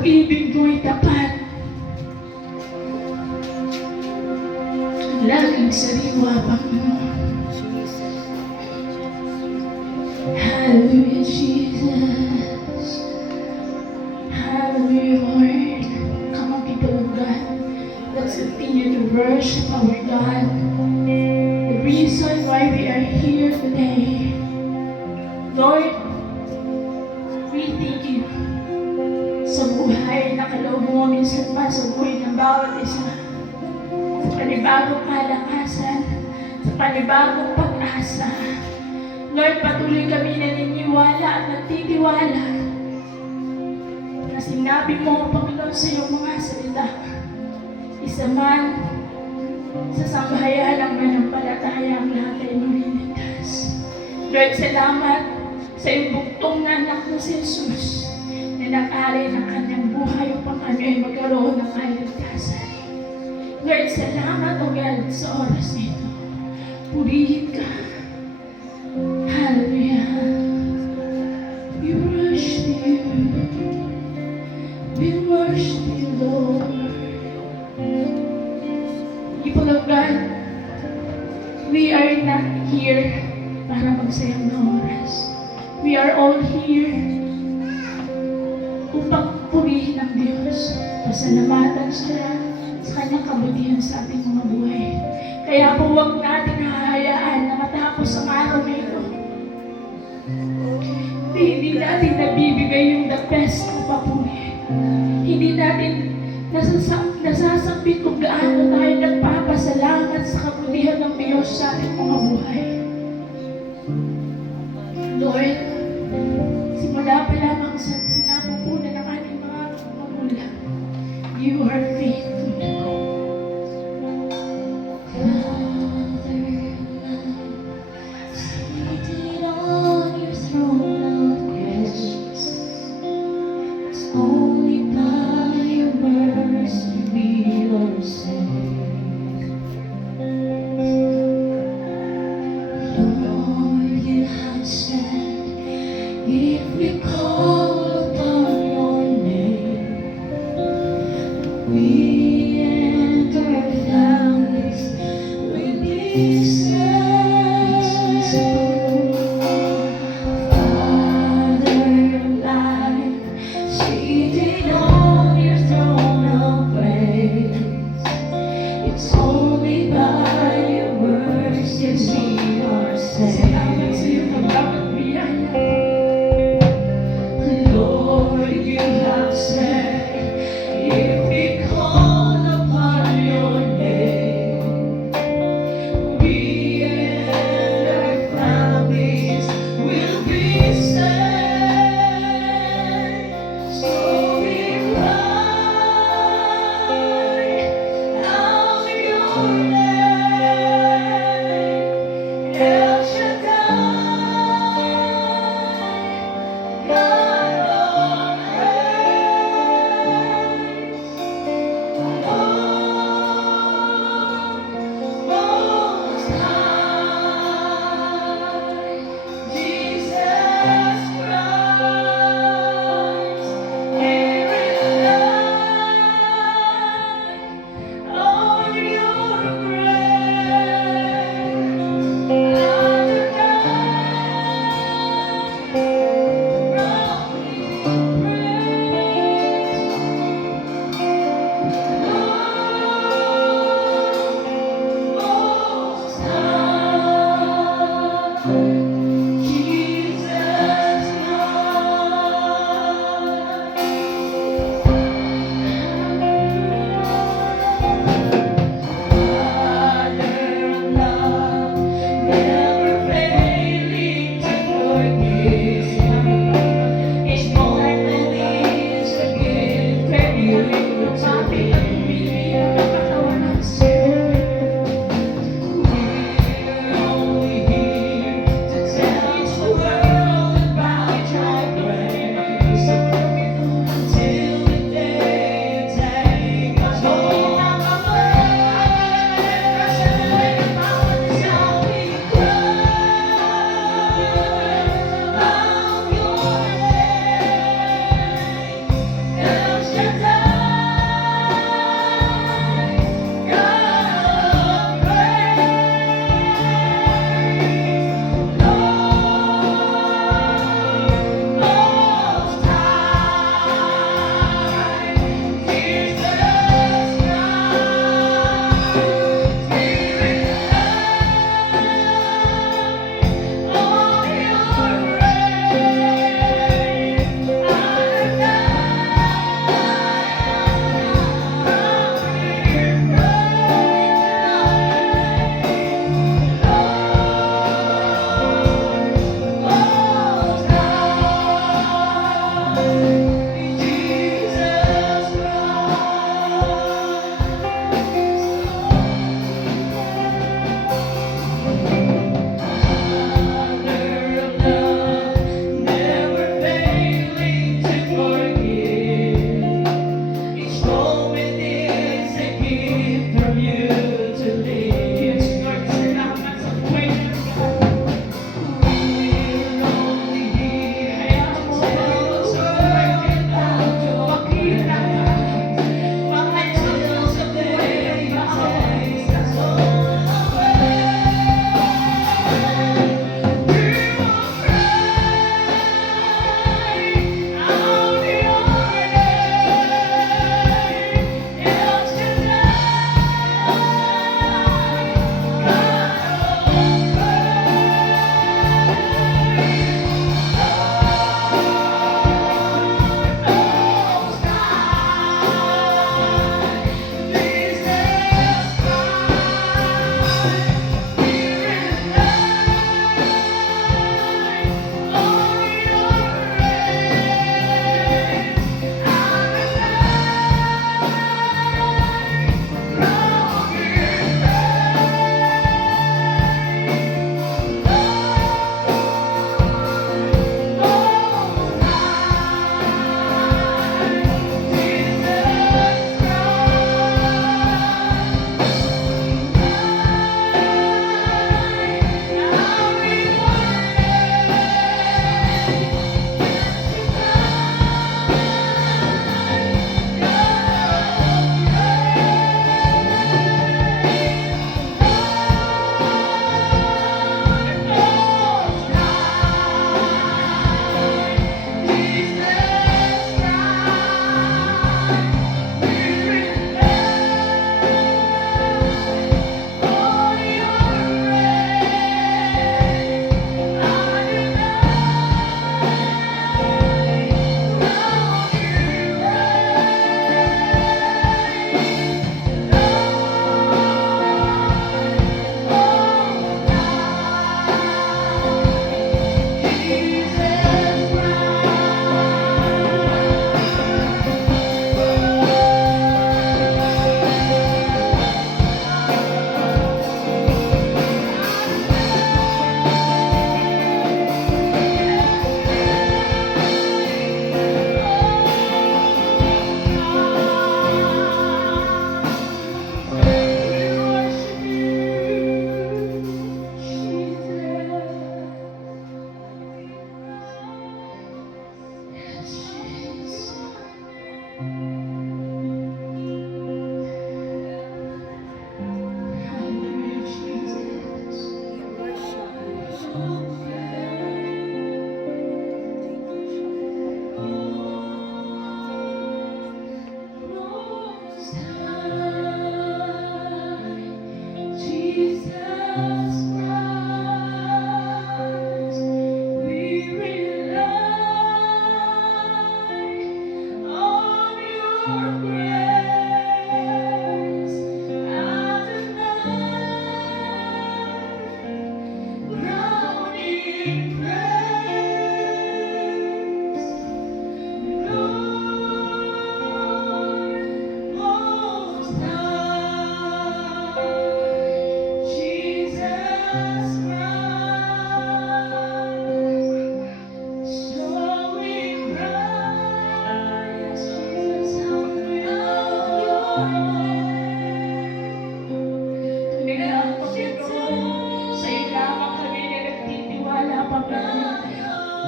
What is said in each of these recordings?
pag-ibig mo'y tapat. Laging sariwa, Panginoon. Hallelujah, Jesus. Hallelujah, Lord. Come on, people of God. Let's continue to worship our God. The reason why we are here today. Lord, we thank you sa buhay na kaloob mo minsan pa sa buhay ng bawat isa. Sa panibagong kalakasan, sa panibagong pag-asa. Lord, patuloy kami naniniwala at nagtitiwala na sinabi mo, Panginoon, sa iyong mga salita. Isa man sa sambahayan ng manampalataya ang lahat ay maliligtas. Lord, salamat sa iyong buktong na anak mo si Jesus na nag-ari ng kanyang buhay upang kami ay magkaroon ng kaligtasan. Lord, salamat o God sa oras nito. Purihin ka. Hallelujah. We worship you. We worship you, Lord. People of God, we are not here para magsayang na oras. We are all here upang purihin ang Diyos. Pasalamatan siya sa kanyang kabutihan sa ating mga buhay. Kaya po huwag natin hahayaan na matapos ang araw na ito. Hindi natin nabibigay yung the best na papuri. Hindi natin nasasampit kung gaano tayo nagpapasalamat sa kabutihan ng Diyos sa ating mga buhay. Lord, simula pa lamang sa sinapupunan ng ating mga magulang, you are faithful. Seated on your throne of grace, it's only by your mercy we are saved. Lord, you have said, if we call upon your name, we and our families will be saved. Father alive, seated on your throne of grace, it's only by your mercy we are saved.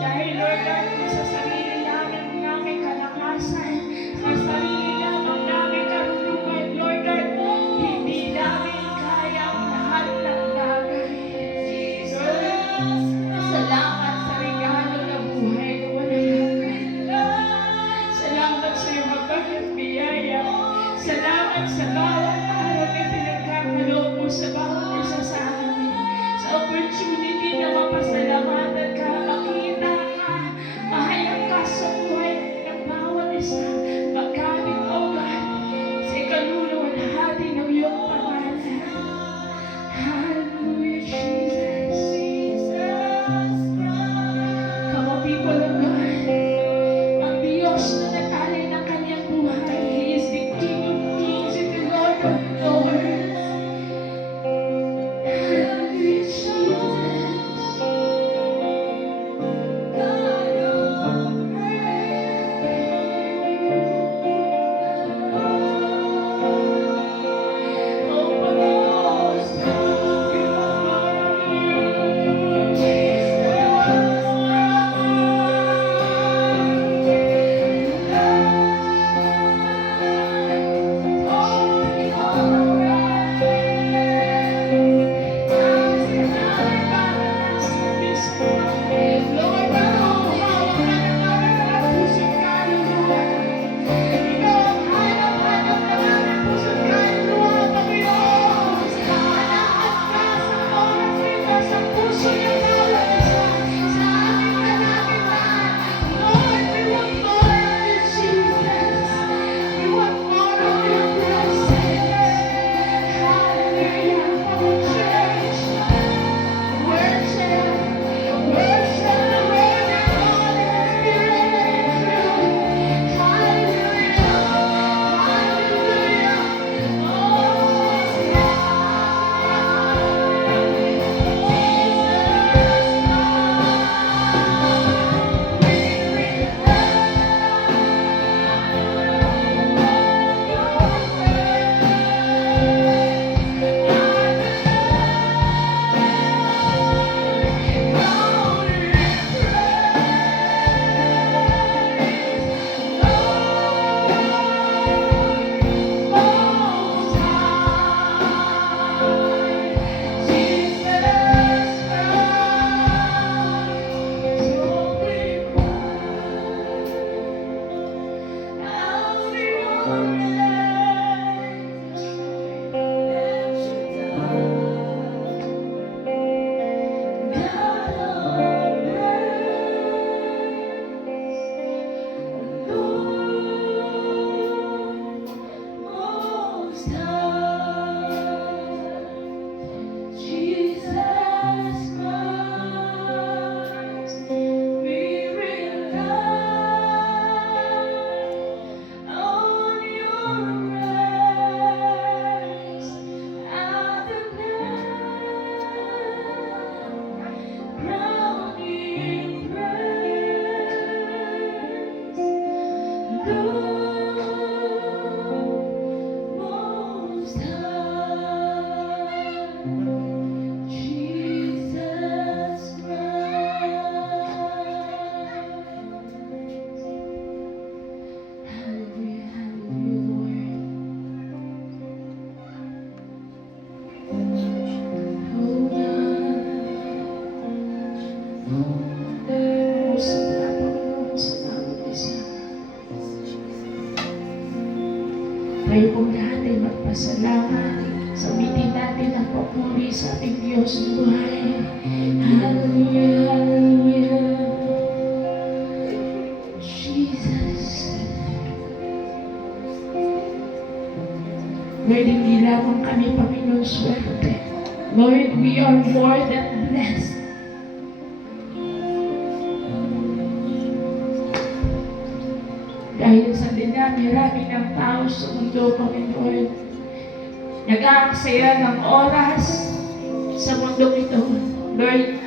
Dahil Lord God, kung sa sarili namin kalakasan, sa sarili lamang namin karunungan, Lord God, hindi namin kaya ang lahat ng bagay. Lord, salamat sa regalo na buhay na walang hanggan. Salamat sa iyong mabagay biyaya. Salamat sa bawat araw na pinagkakaloob mo sa bawat isa sa amin. Sa opportunity na mapasalamatan ka, makita ka, mahayag ka sa buhay ng bawat isa. Magkamit, O God, sa ikaluluwalhati ng iyong pangalan. Hallelujah, Jesus. Come on, people of God. Ang Diyos na nag-alay ng kanyang buhay, He is the King of Kings and the Lord of Lords. Hallelujah, Jesus. Tayo pong lahat ay magpasalamat. Sabitin natin ang papuri sa ating Diyos ng buhay. Hallelujah, hallelujah. Jesus. Lord, hindi lamang kami, Panginoon, swerte. Lord, we are more than blessed. Dahil sa dinami-rami ng tao sa mundo, Panginoon, nag-aaksaya ng oras sa mundong ito. Lord,